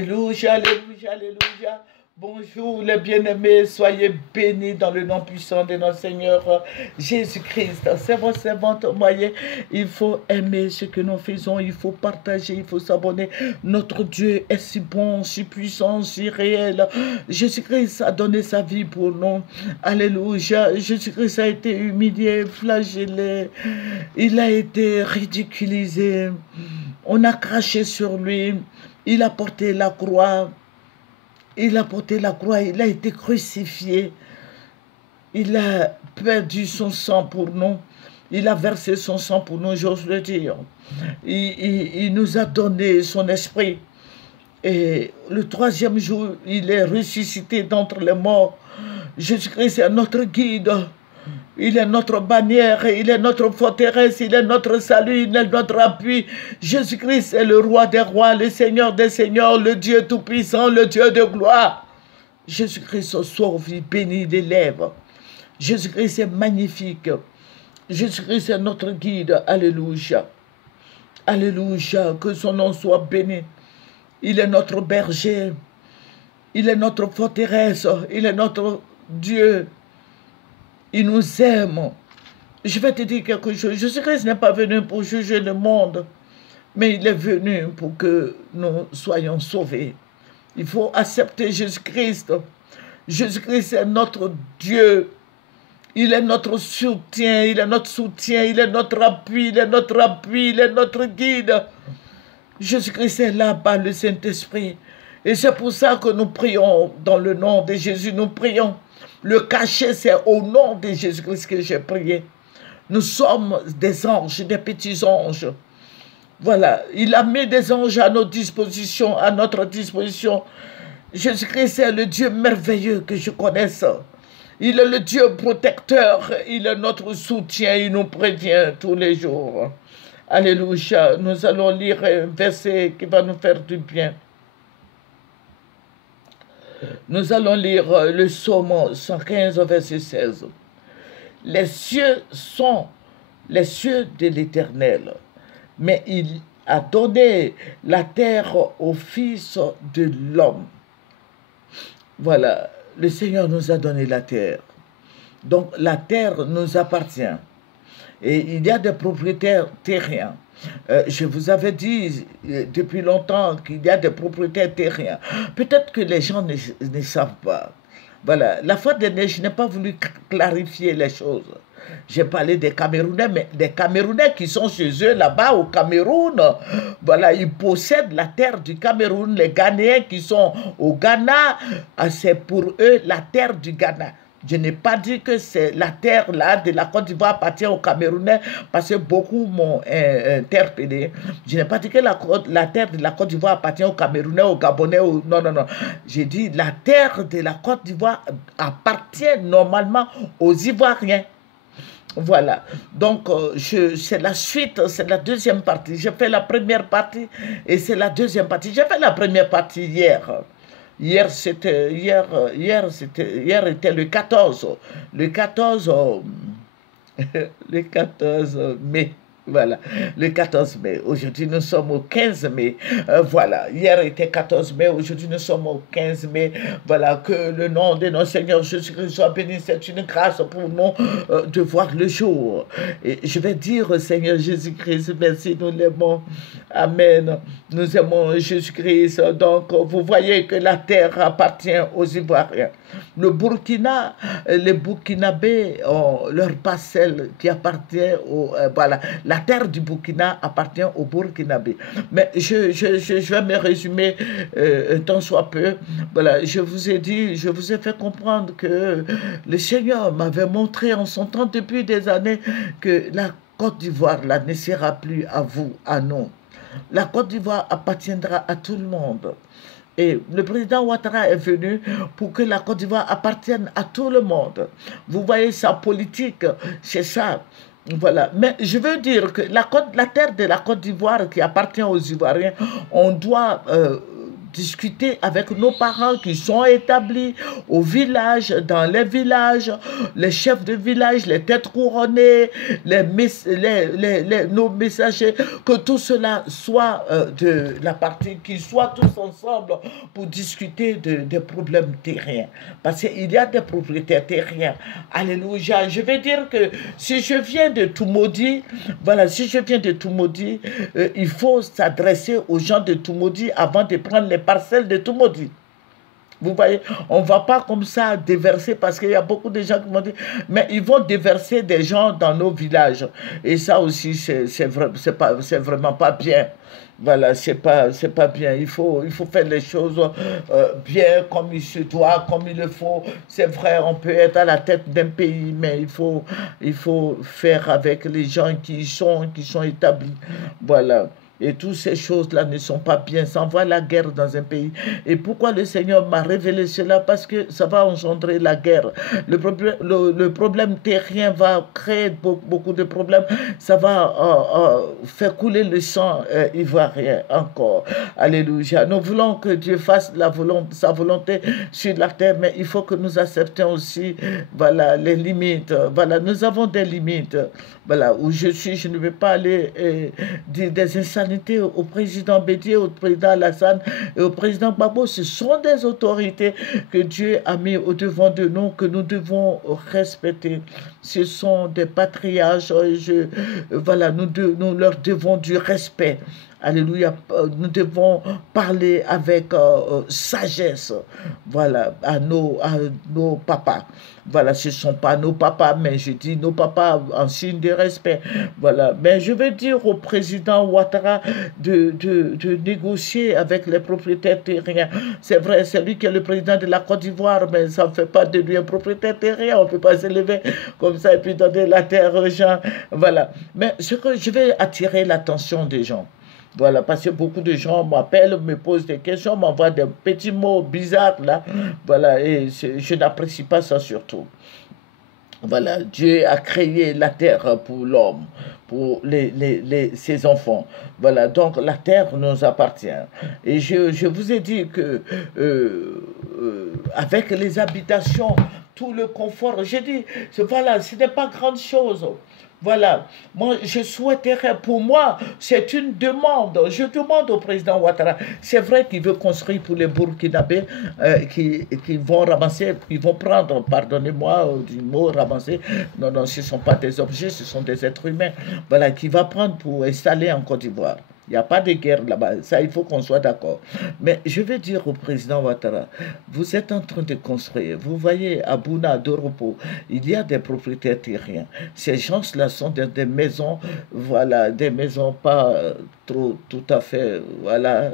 Alléluia, alléluia, alléluia. Bonjour les bien-aimés, soyez bénis dans le nom puissant de notre Seigneur Jésus-Christ. C'est bon, voyez, il faut aimer ce que nous faisons, il faut partager, il faut s'abonner. Notre Dieu est si bon, si puissant, si réel. Jésus-Christ a donné sa vie pour nous. Alléluia. Jésus-Christ a été humilié, flagellé, il a été ridiculisé. On a craché sur lui. Il a porté la croix. Il a porté la croix. Il a été crucifié. Il a perdu son sang pour nous. Il a versé son sang pour nous, j'ose le dire. Il nous a donné son esprit. Et le troisième jour, il est ressuscité d'entre les morts. Jésus-Christ est notre guide. Il est notre bannière, il est notre forteresse, il est notre salut, il est notre appui. Jésus-Christ est le roi des rois, le Seigneur des seigneurs, le Dieu tout-puissant, le Dieu de gloire. Jésus-Christ sauve, il bénit les lèvres. Jésus-Christ est magnifique. Jésus-Christ est notre guide. Alléluia. Alléluia. Que son nom soit béni. Il est notre berger. Il est notre forteresse. Il est notre Dieu. Il nous aime. Je vais te dire quelque chose. Jésus-Christ n'est pas venu pour juger le monde, mais il est venu pour que nous soyons sauvés. Il faut accepter Jésus-Christ. Jésus-Christ est notre Dieu. Il est notre soutien, il est notre soutien, il est notre appui, il est notre appui, il est notre guide. Jésus-Christ est là par le Saint-Esprit. Et c'est pour ça que nous prions dans le nom de Jésus. Nous prions. Le cachet, c'est au nom de Jésus-Christ que j'ai prié. Nous sommes des anges, des petits anges. Voilà, il a mis des anges à notre disposition, Jésus-Christ est le Dieu merveilleux que je connaisse. Il est le Dieu protecteur, il est notre soutien, il nous prévient tous les jours. Alléluia, nous allons lire un verset qui va nous faire du bien. Nous allons lire le psaume 115, verset 16. Les cieux sont les cieux de l'Éternel, mais il a donné la terre au Fils de l'homme. Voilà, le Seigneur nous a donné la terre. Donc la terre nous appartient. Et il y a des propriétaires terriens. Je vous avais dit depuis longtemps qu'il y a des propriétaires terriens. Peut-être que les gens ne savent pas. Voilà, la faute des neiges, je n'ai pas voulu clarifier les choses. J'ai parlé des Camerounais, mais des Camerounais qui sont chez eux là-bas au Cameroun, voilà, ils possèdent la terre du Cameroun. Les Ghanéens qui sont au Ghana, c'est pour eux la terre du Ghana. Je n'ai pas dit que c'est la terre là de la Côte d'Ivoire appartient aux Camerounais parce que beaucoup m'ont interpellé. Je n'ai pas dit que la terre de la Côte d'Ivoire appartient aux Camerounais, aux Gabonais. Non, non, non. J'ai dit la terre de la Côte d'Ivoire appartient normalement aux Ivoiriens. Voilà. Donc, c'est la suite, c'est la deuxième partie. J'ai fait la première partie et c'est la deuxième partie. J'ai fait la première partie hier. Hier était le 14. Le 14 le 14 mai. Voilà, le 14 mai. Aujourd'hui, nous sommes au 15 mai. Voilà, hier était 14 mai. Aujourd'hui, nous sommes au 15 mai. Voilà, que le nom de notre Seigneur Jésus-Christ soit béni. C'est une grâce pour nous de voir le jour. Et je vais dire, Seigneur Jésus-Christ, merci, nous l'aimons. Amen. Nous aimons Jésus-Christ. Donc, vous voyez que la terre appartient aux Ivoiriens. Le Burkina, les Burkinabés ont leur parcelle qui appartient voilà, la terre du Burkina appartient aux Burkinabés. Mais je vais me résumer tant soit peu. Voilà, je vous ai dit, je vous ai fait comprendre que le Seigneur m'avait montré en son temps depuis des années que la Côte d'Ivoire là ne sera plus à vous, à nous. La Côte d'Ivoire appartiendra à tout le monde. Et le président Ouattara est venu pour que la Côte d'Ivoire appartienne à tout le monde. Vous voyez sa politique, c'est ça. Voilà. Mais je veux dire que la terre de la Côte d'Ivoire qui appartient aux Ivoiriens, on doit discuter avec nos parents qui sont établis au village, dans les villages, les chefs de village, les têtes couronnées, nos messagers, que tout cela soit de la partie, qu'ils soient tous ensemble pour discuter des problèmes terriens. Parce qu'il y a des propriétaires terriens. Alléluia. Je vais dire que si je viens de Toumaudi, voilà, si je viens de Toumaudi, il faut s'adresser aux gens de Toumaudi avant de prendre les parcelles de Toumaudi. Vous voyez, on ne va pas comme ça déverser, parce qu'il y a beaucoup de gens qui m'ont dit, mais ils vont déverser des gens dans nos villages. Et ça aussi, c'est vraiment pas bien. Voilà, c'est pas bien. Il faut faire les choses bien, comme il se doit, comme il le faut. C'est vrai, on peut être à la tête d'un pays, mais il faut faire avec les gens qui sont établis. Voilà. Et toutes ces choses-là ne sont pas bien. Ça envoie la guerre dans un pays. Et pourquoi le Seigneur m'a révélé cela? Parce que ça va engendrer la guerre. Le problème terrien va créer beaucoup de problèmes. Ça va faire couler le sang ivoirien encore. Alléluia. Nous voulons que Dieu fasse sa volonté sur la terre, mais il faut que nous acceptions aussi, voilà, les limites. Voilà, nous avons des limites. Voilà, où je suis, je ne vais pas aller dire des insanités au président Bédier, au président Alassane et au président Gbagbo. Ce sont des autorités que Dieu a mis au-devant de nous, que nous devons respecter. Ce sont des patriarches, voilà, nous leur devons du respect. Alléluia, nous devons parler avec sagesse, voilà, à nos papas. Voilà, ce ne sont pas nos papas, mais je dis nos papas en signe de respect. Voilà, mais je vais dire au président Ouattara de négocier avec les propriétaires terriens. C'est vrai, c'est lui qui est le président de la Côte d'Ivoire, mais ça ne fait pas de lui un propriétaire terrien. On ne peut pas se lever comme ça et puis donner la terre aux gens. Voilà, mais ce que je vais attirer l'attention des gens. Voilà, parce que beaucoup de gens m'appellent, me posent des questions, m'envoient des petits mots bizarres, là. Voilà, et je n'apprécie pas ça surtout. Voilà, Dieu a créé la terre pour l'homme, pour ses enfants. Voilà, donc la terre nous appartient. Et je vous ai dit que avec les habitations, tout le confort, j'ai dit, voilà, ce n'est pas grande chose. Voilà, moi je souhaiterais, pour moi, c'est une demande. Je demande au président Ouattara, c'est vrai qu'il veut construire pour les Burkinabés qui vont ramasser, qui vont prendre, pardonnez-moi du mot ramasser, non, ce ne sont pas des objets, ce sont des êtres humains, voilà, qui va prendre pour installer en Côte d'Ivoire. Il n'y a pas de guerre là-bas, ça il faut qu'on soit d'accord. Mais je vais dire au président Ouattara, vous êtes en train de construire, vous voyez à Bouna, Doropo, il y a des propriétaires terriens. Ces gens-là sont des maisons, voilà, des maisons pas tout à fait, voilà,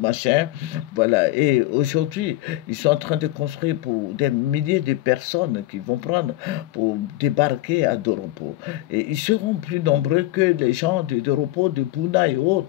machin, voilà. Et aujourd'hui, ils sont en train de construire pour des milliers de personnes qui vont prendre pour débarquer à Doropo. Et ils seront plus nombreux que les gens de Doropo, de Bouna et autres.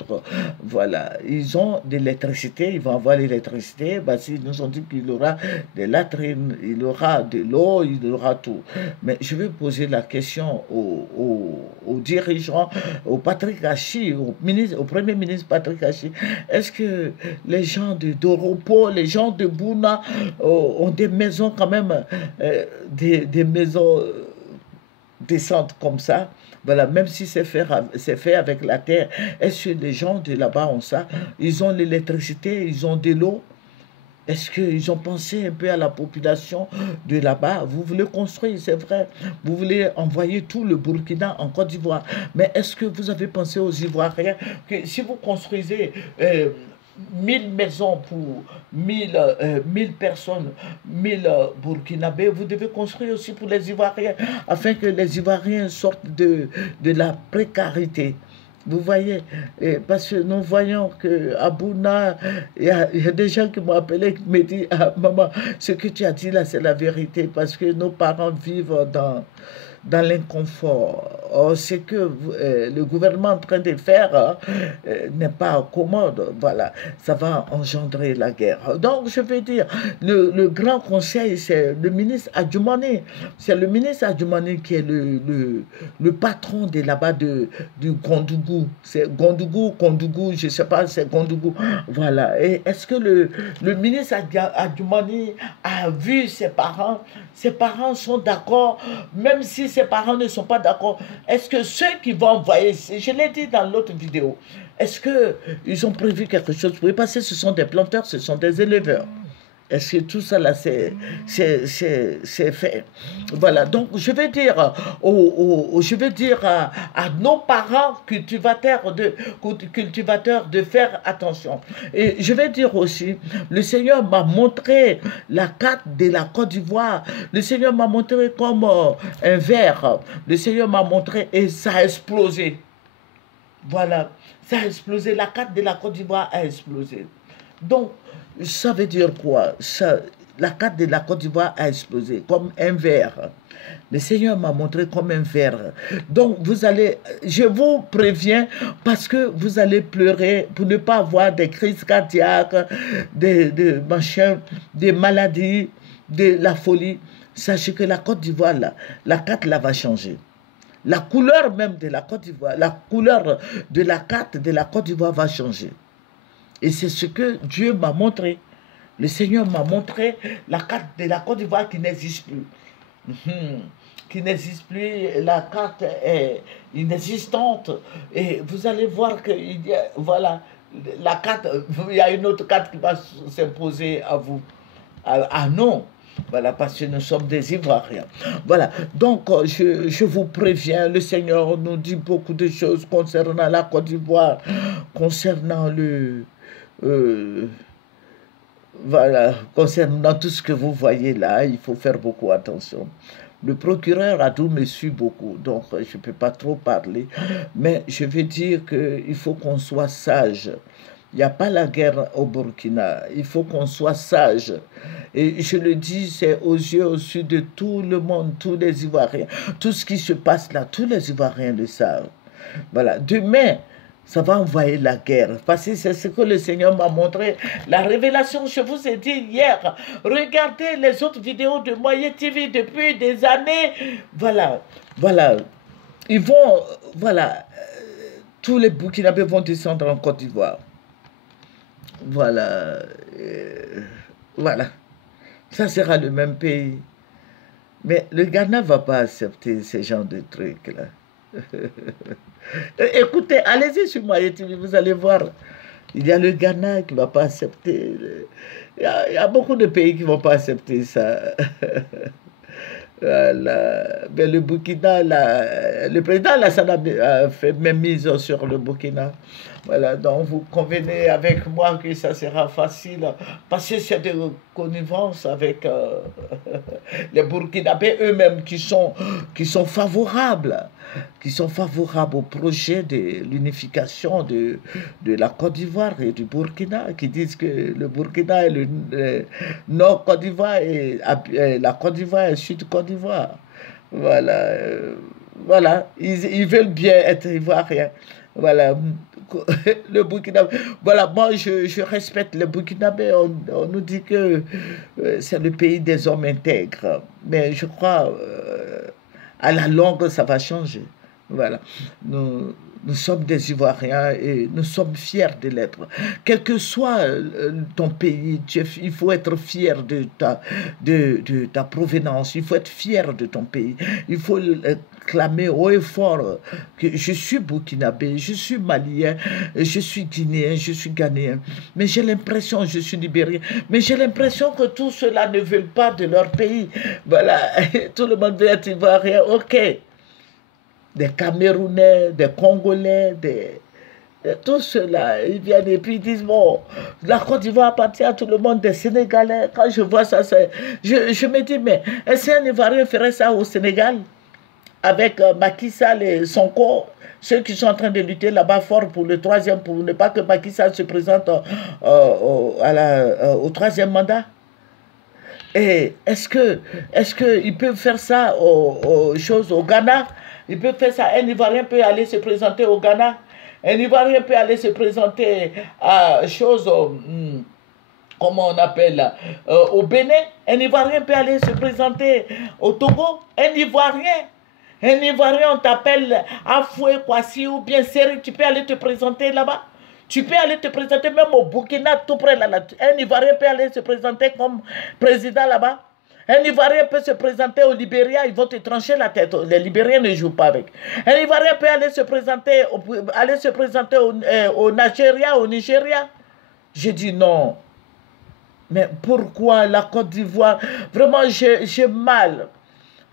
Voilà, ils ont de l'électricité, ils vont avoir l'électricité. Ils nous ont dit qu'il y aura des latrines, il y aura de l'eau, il y aura tout. Mais je vais poser la question aux dirigeants, au Patrick Hachi, au Premier ministre Patrick Hachi. Est-ce que les gens de Doropo, les gens de Bouna ont des maisons quand même, des maisons décentes comme ça? Voilà, même si c'est fait avec la terre, est-ce que les gens de là-bas ont ça? Ils ont l'électricité, ils ont de l'eau. Est-ce qu'ils ont pensé un peu à la population de là-bas? Vous voulez construire, c'est vrai. Vous voulez envoyer tout le Burkina en Côte d'Ivoire. Mais est-ce que vous avez pensé aux Ivoiriens que si vous construisez 1000 maisons pour 1000 personnes, 1000 Burkinabés, vous devez construire aussi pour les Ivoiriens, afin que les Ivoiriens sortent de la précarité. Vous voyez, parce que nous voyons qu'à Bouna, il y a des gens qui m'ont appelé, qui me disent, ah, maman, ce que tu as dit là, c'est la vérité, parce que nos parents vivent dans l'inconfort. Ce que le gouvernement est en train de faire n'est pas commode. Voilà, ça va engendrer la guerre. Donc, je veux dire, le grand conseil, c'est le ministre Adjoumani. C'est le ministre Adjoumani qui est le patron de là-bas du Gondougou. C'est Gondougou, je ne sais pas, c'est Gondougou. Voilà. Et est-ce que le ministre Adjoumani a vu ses parents? Ses parents sont d'accord, même si ses parents ne sont pas d'accord. Est-ce que ceux qui vont envoyer, je l'ai dit dans l'autre vidéo, est-ce qu'ils ont prévu quelque chose pour eux? Parce que ce sont des planteurs, ce sont des éleveurs. Est-ce que tout ça là, c'est fait? Voilà, donc je vais dire, à nos parents cultivateurs de faire attention. Et je vais dire aussi, le Seigneur m'a montré la carte de la Côte d'Ivoire. Le Seigneur m'a montré comme un verre. Le Seigneur m'a montré et ça a explosé. Voilà, ça a explosé. La carte de la Côte d'Ivoire a explosé. Donc, ça veut dire quoi? La carte de la Côte d'Ivoire a explosé comme un verre. Le Seigneur m'a montré comme un verre. Donc, je vous préviens, parce que vous allez pleurer pour ne pas avoir des crises cardiaques, des maladies, de la folie. Sachez que la Côte d'Ivoire, la carte là va changer. La couleur même de la Côte d'Ivoire, la couleur de la carte de la Côte d'Ivoire va changer. Et c'est ce que Dieu m'a montré. Le Seigneur m'a montré la carte de la Côte d'Ivoire qui n'existe plus. Qui n'existe plus. La carte est inexistante. Et vous allez voir que voilà, la carte, il y a une autre carte qui va s'imposer à vous. Ah non. Voilà, parce que nous sommes des Ivoiriens. Voilà, donc je vous préviens, le Seigneur nous dit beaucoup de choses concernant la Côte d'Ivoire, concernant voilà, concernant tout ce que vous voyez là, il faut faire beaucoup attention. Le procureur Adou me suit beaucoup, donc je ne peux pas trop parler, mais je veux dire qu'il faut qu'on soit sage. Il n'y a pas la guerre au Burkina, il faut qu'on soit sage. Et je le dis, c'est aux yeux, au sud de tout le monde, tous les Ivoiriens. Tout ce qui se passe là, tous les Ivoiriens le savent. Voilà, demain, ça va envoyer la guerre. Parce que c'est ce que le Seigneur m'a montré. La révélation, je vous ai dit hier, regardez les autres vidéos de Moyen TV depuis des années. Voilà, voilà. Ils vont, voilà, tous les Burkinabés vont descendre en Côte d'Ivoire. Voilà, voilà. Ça sera le même pays. Mais le Ghana ne va pas accepter ce genre de trucs-là. Écoutez, allez-y sur Moyen TV, vous allez voir. Il y a le Ghana qui ne va pas accepter. Il y a beaucoup de pays qui ne vont pas accepter ça. Voilà. Mais le Burkina, le président Alassane a fait même mise sur le Burkina. Voilà, donc vous convenez avec moi que ça sera facile, parce que c'est de connivence avec les Burkinabés eux-mêmes qui sont favorables au projet de l'unification de la Côte d'Ivoire et du Burkina, qui disent que le Burkina est le nord Côte d'Ivoire et la Côte d'Ivoire est sud Côte d'Ivoire. Voilà, voilà, ils veulent bien être ivoiriens. Voilà, le Burkina. Voilà, moi je respecte le Burkinabé. On nous dit que c'est le pays des hommes intègres. Mais je crois, à la longue, ça va changer. Voilà. Nous sommes des Ivoiriens et nous sommes fiers de l'être. Quel que soit ton pays, il faut être fier de ta provenance. Il faut être fier de ton pays. Il faut clamer haut et fort que je suis burkinabé, je suis malien, je suis guinéen, je suis ghanéen. Mais j'ai l'impression, je suis libérien, mais j'ai l'impression que tous ceux-là ne veulent pas de leur pays. Voilà, tout le monde veut être ivoirien, ok. Des Camerounais, des Congolais, tous ceux-là, ils viennent et puis ils disent, bon, la Côte d'Ivoire appartient à tout le monde, des Sénégalais. Quand je vois ça, je me dis, mais est-ce qu'un Ivoirien ferait ça au Sénégal? Avec Macky Sall et Sonko, ceux qui sont en train de lutter là-bas fort pour le troisième, pour ne pas que Macky Sall se présente au troisième mandat. Et est-ce que ils peuvent faire ça aux choses au Ghana? Ils peuvent faire ça. Un Ivoirien peut aller se présenter au Ghana. Un Ivoirien peut aller se présenter à choses, comment on appelle, au Bénin. Un Ivoirien peut aller se présenter au Togo. Un Ivoirien. Un Ivoirien, on t'appelle Afoué, Kwasi ou bien Seri, tu peux aller te présenter là-bas. Tu peux aller te présenter même au Burkina, tout près là. Un Ivoirien peut aller se présenter comme président là-bas. Un Ivoirien peut se présenter au Libéria, ils vont te trancher la tête. Les Libériens ne jouent pas avec. Un Ivoirien peut aller se présenter, au Nigeria, au Nigeria. J'ai dit non. Mais pourquoi la Côte d'Ivoire? Vraiment, j'ai mal.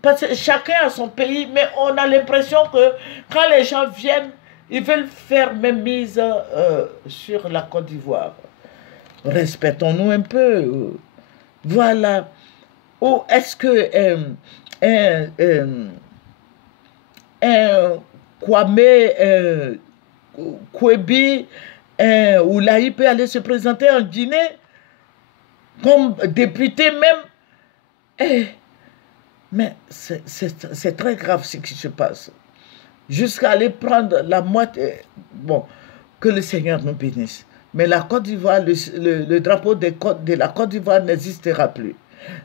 Parce que chacun a son pays, mais on a l'impression que quand les gens viennent, ils veulent faire même mise sur la Côte d'Ivoire. Respectons-nous un peu. Voilà. Ou est-ce que Kwame Kwebi Oulahi peut aller se présenter en Guinée comme député même? Mais c'est très grave ce qui se passe. Jusqu'à aller prendre la moitié. Bon, que le Seigneur nous bénisse. Mais la Côte d'Ivoire, le drapeau de la Côte d'Ivoire n'existera plus.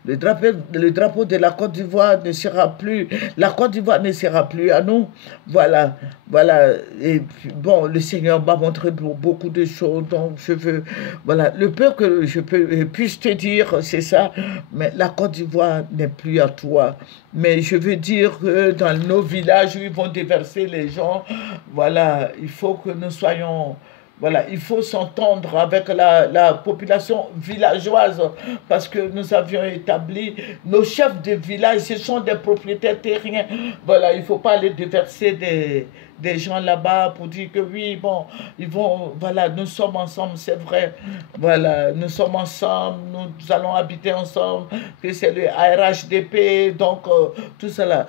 Le drapeau de la Côte d'Ivoire ne sera plus. La Côte d'Ivoire ne sera plus à nous. Voilà, voilà. Et puis, bon, le Seigneur m'a montré beaucoup de choses. Donc, je veux. Voilà, le peu que je puisse te dire, c'est ça. Mais la Côte d'Ivoire n'est plus à toi. Mais je veux dire que dans nos villages où ils vont déverser les gens, voilà, il faut que nous soyons. Voilà, il faut s'entendre avec la population villageoise parce que nous avions établi nos chefs de village, ce sont des propriétaires terriens. Voilà, il ne faut pas aller déverser des gens là-bas pour dire que oui, bon, ils vont, voilà, nous sommes ensemble, c'est vrai. Voilà, nous sommes ensemble, nous allons habiter ensemble, que c'est le ARHDP, donc tout cela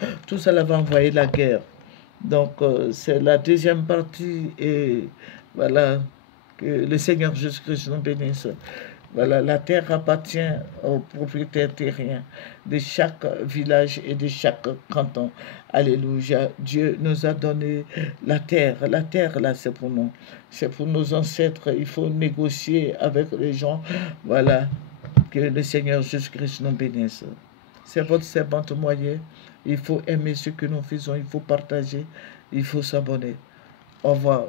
va envoyer la guerre. Donc, c'est la deuxième partie et voilà, que le Seigneur Jésus-Christ nous bénisse. Voilà, la terre appartient aux propriétaires terriens de chaque village et de chaque canton. Alléluia. Dieu nous a donné la terre. La terre, là, c'est pour nous. C'est pour nos ancêtres. Il faut négocier avec les gens. Voilà, que le Seigneur Jésus-Christ nous bénisse. C'est votre servante moyen. Il faut aimer ce que nous faisons. Il faut partager. Il faut s'abonner. Au revoir.